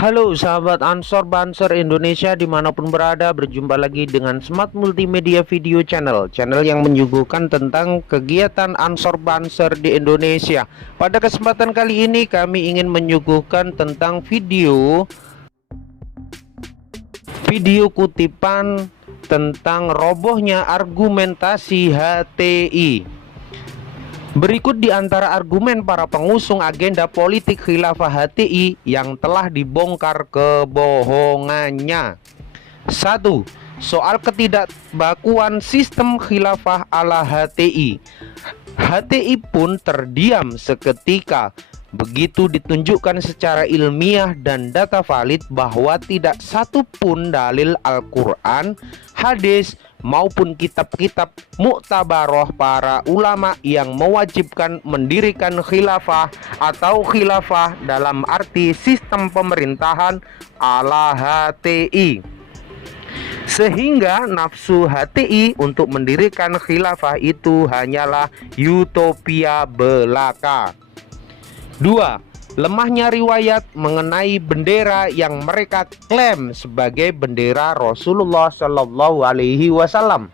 Halo sahabat Ansor Banser Indonesia dimanapun berada, berjumpa lagi dengan Smart Multimedia Video Channel yang menyuguhkan tentang kegiatan Ansor Banser di Indonesia. Pada kesempatan kali ini kami ingin menyuguhkan tentang video kutipan tentang robohnya argumentasi HTI. Berikut di antara argumen para pengusung agenda politik khilafah HTI yang telah dibongkar kebohongannya. 1. Soal ketidakbakuan sistem khilafah ala HTI. HTI pun terdiam seketika begitu ditunjukkan secara ilmiah dan data valid bahwa tidak satu pun dalil Al-Quran, hadis, maupun kitab-kitab muktabaroh para ulama yang mewajibkan mendirikan khilafah atau khilafah dalam arti sistem pemerintahan ala HTI. Sehingga nafsu HTI untuk mendirikan khilafah itu hanyalah utopia belaka. 2. Lemahnya riwayat mengenai bendera yang mereka klaim sebagai bendera Rasulullah Shallallahu Alaihi Wasallam.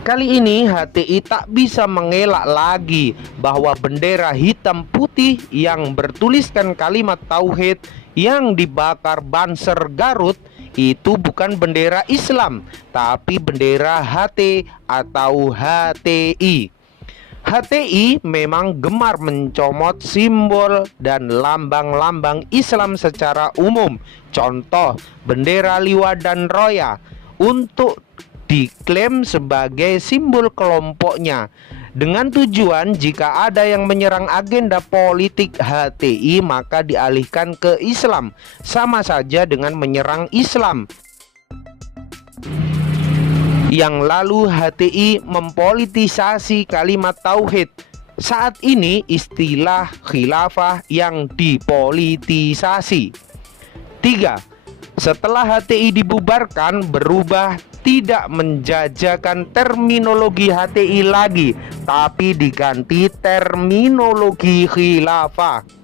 Kali ini HTI tak bisa mengelak lagi bahwa bendera hitam putih yang bertuliskan kalimat tauhid yang dibakar Banser Garut itu bukan bendera Islam, tapi bendera HT atau HTI. HTI memang gemar mencomot simbol dan lambang-lambang Islam secara umum. Contoh, bendera Liwa dan Roya untuk diklaim sebagai simbol kelompoknya, dengan tujuan jika ada yang menyerang agenda politik HTI maka dialihkan ke Islam, sama saja dengan menyerang Islam. Yang lalu HTI mempolitisasi kalimat tauhid. Saat ini istilah khilafah yang dipolitisasi. 3. Setelah HTI dibubarkan, berubah, tidak menjajakan terminologi HTI lagi, tapi diganti terminologi khilafah.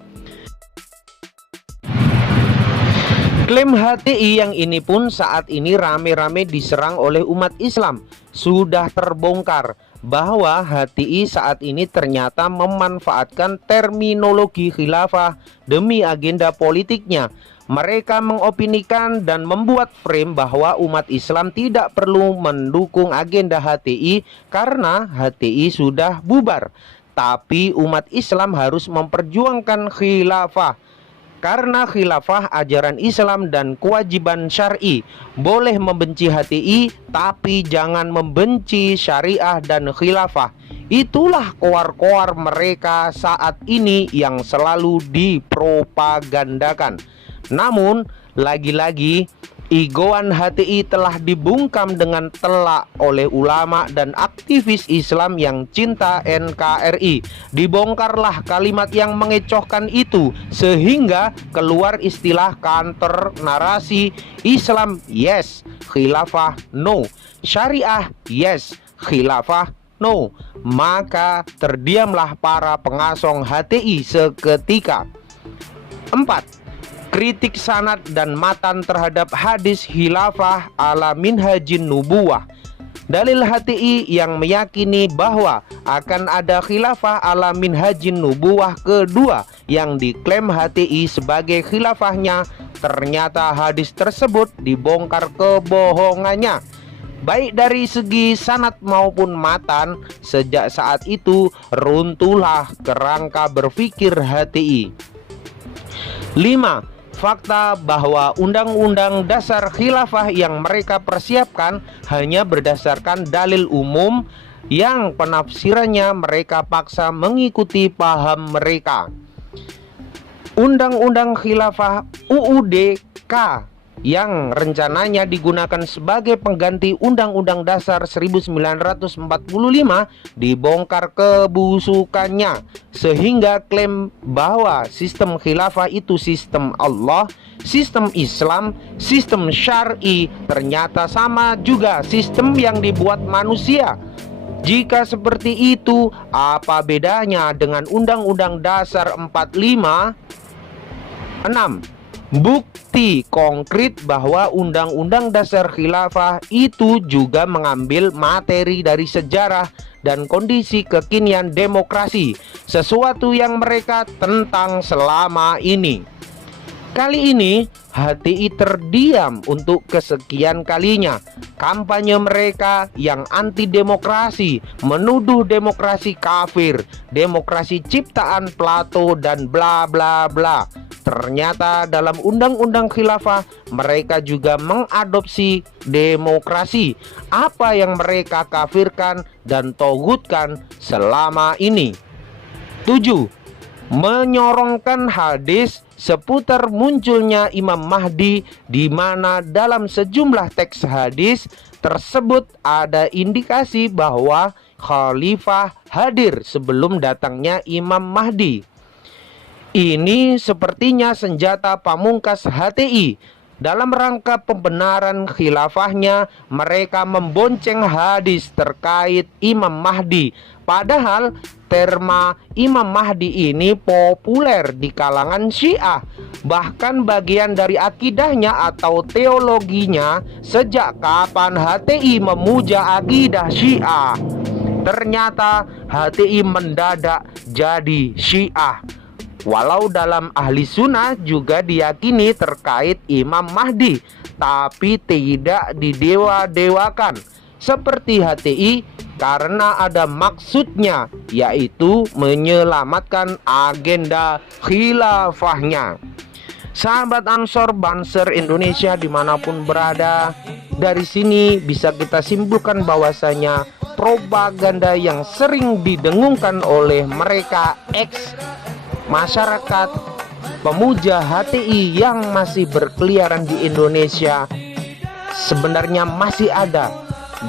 Klaim HTI yang ini pun saat ini rame-rame diserang oleh umat Islam. Sudah terbongkar bahwa HTI saat ini ternyata memanfaatkan terminologi khilafah demi agenda politiknya. Mereka mengopinikan dan membuat frame bahwa umat Islam tidak perlu mendukung agenda HTI karena HTI sudah bubar. Tapi umat Islam harus memperjuangkan khilafah. Karena khilafah ajaran Islam dan kewajiban syar'i. Boleh membenci HTI, tapi jangan membenci syariah dan khilafah. Itulah koar-koar mereka saat ini yang selalu dipropagandakan. Namun, lagi-lagi igoan HTI telah dibungkam dengan telak oleh ulama dan aktivis Islam yang cinta NKRI. Dibongkarlah kalimat yang mengecohkan itu sehingga keluar istilah counter narasi. Islam yes, khilafah no. Syariah yes, khilafah no. Maka terdiamlah para pengasong HTI seketika. 4. Kritik sanad dan matan terhadap hadis khilafah ala minhajin nubuwah. Dalil HTI yang meyakini bahwa akan ada khilafah ala minhajin nubuwah kedua yang diklaim HTI sebagai khilafahnya, ternyata hadis tersebut dibongkar kebohongannya. Baik dari segi sanad maupun matan. Sejak saat itu runtuhlah kerangka berpikir HTI. 5. Fakta bahwa Undang-Undang Dasar Khilafah yang mereka persiapkan hanya berdasarkan dalil umum yang penafsirannya mereka paksa mengikuti paham mereka. Undang-Undang Khilafah UUD-K yang rencananya digunakan sebagai pengganti Undang-Undang Dasar 1945 dibongkar kebusukannya, sehingga klaim bahwa sistem khilafah itu sistem Allah, sistem Islam, sistem syar'i ternyata sama juga sistem yang dibuat manusia. Jika seperti itu, apa bedanya dengan Undang-Undang Dasar 45? 6. Bukti konkret bahwa Undang-Undang Dasar Khilafah itu juga mengambil materi dari sejarah dan kondisi kekinian demokrasi, sesuatu yang mereka tentang selama ini. Kali ini HTI terdiam untuk kesekian kalinya. Kampanye mereka yang anti demokrasi, menuduh demokrasi kafir, demokrasi ciptaan Plato dan bla bla bla. Ternyata dalam Undang-Undang Khilafah mereka juga mengadopsi demokrasi, apa yang mereka kafirkan dan togutkan selama ini. 7. Menyorongkan hadis seputar munculnya Imam Mahdi, di mana dalam sejumlah teks hadis tersebut ada indikasi bahwa khalifah hadir sebelum datangnya Imam Mahdi. Ini sepertinya senjata pamungkas HTI. Dalam rangka pembenaran khilafahnya, mereka membonceng hadis terkait Imam Mahdi. Padahal terma Imam Mahdi ini populer di kalangan Syiah. Bahkan bagian dari akidahnya atau teologinya, sejak kapan HTI memuja akidah Syiah? Ternyata HTI mendadak jadi Syiah. Walau dalam ahli sunnah juga diyakini terkait Imam Mahdi, tapi tidak didewa-dewakan seperti HTI karena ada maksudnya, yaitu menyelamatkan agenda khilafahnya. Sahabat Ansor Banser Indonesia dimanapun berada, dari sini bisa kita simpulkan bahwasanya propaganda yang sering didengungkan oleh mereka masyarakat pemuja HTI yang masih berkeliaran di Indonesia sebenarnya masih ada,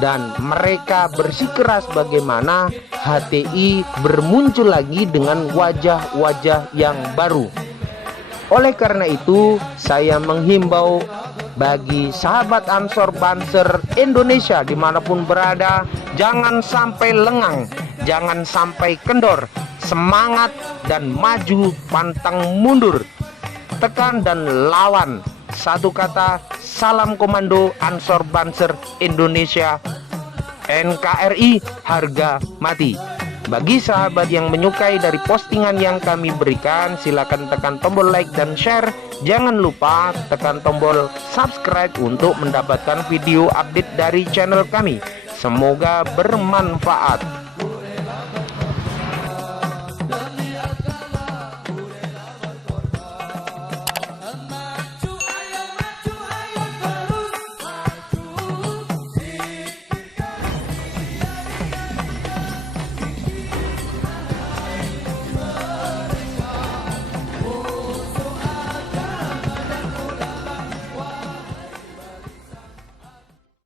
dan mereka bersikeras bagaimana HTI bermuncul lagi dengan wajah-wajah yang baru. Oleh karena itu, saya menghimbau bagi sahabat Ansor Banser Indonesia dimanapun berada, jangan sampai lengang, jangan sampai kendor. Semangat dan maju, pantang mundur, tekan dan lawan. Satu kata, salam komando Ansor Banser Indonesia, NKRI harga mati. Bagi sahabat yang menyukai dari postingan yang kami berikan, silakan tekan tombol like dan share. Jangan lupa tekan tombol subscribe untuk mendapatkan video update dari channel kami. Semoga bermanfaat.